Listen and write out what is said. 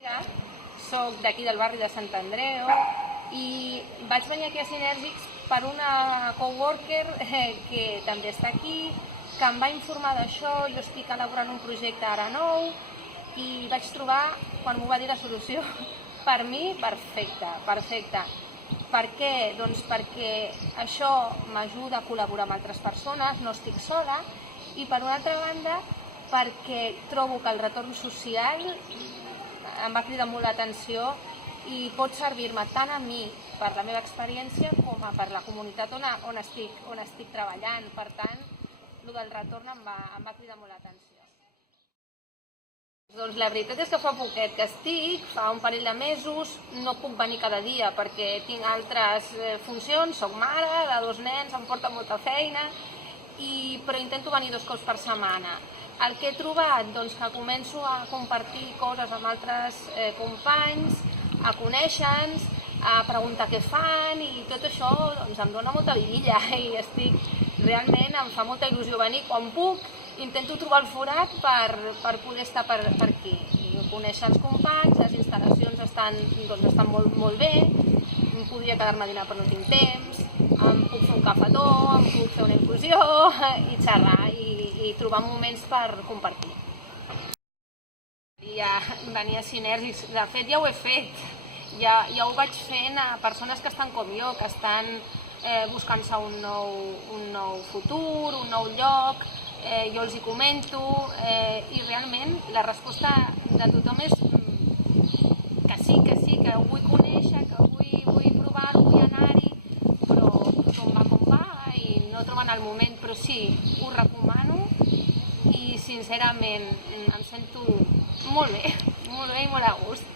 Soc d'aquí del barri de Sant Andreu i vaig venir aquí a Sinèrgics per una coworker que també està aquí, que em va informar d'això. Jo estic elaborant un projecte ara nou i vaig trobar, quan m'ho va dir, la solució per mi perfecta. Per què? Doncs perquè això m'ajuda a col·laborar amb altres persones, no estic sola, i per una altra banda perquè trobo que el retorn social em va cridar molt l'atenció i pot servir-me tant a mi per la meva experiència com per la comunitat on estic treballant. Per tant, el del retorn em va cridar molt l'atenció. Doncs la veritat és que fa poquet que estic, fa un parell de mesos, no puc venir cada dia perquè tinc altres funcions, soc mare de 2 nens, em porta molta feina, però intento venir 2 cops per setmana. El que he trobat, doncs, que començo a compartir coses amb altres companys, a conèixer-nos, a preguntar què fan, i tot això doncs, em dona molta vidilla i realment em fa molta il·lusió venir. Quan puc, intento trobar el forat per poder estar per aquí. I conèixer els companys, les instal·lacions estan molt bé, podria quedar-me a dinar però no tinc temps, em puc fer un cafetó, em puc fer una infusió i xerrar i trobar moments per compartir. Venir a Sinèrgics, de fet ja ho he fet, ja ho vaig fent a persones que estan com jo, que estan buscant-se un nou futur, un nou lloc. Jo els hi comento i realment la resposta de tothom és que sí, que ho vull conèixer, que vull provar-ho, vull anar-hi, però com va i no troben el moment. Però sí, ho recomano i sincerament em sento molt bé i molt a gust.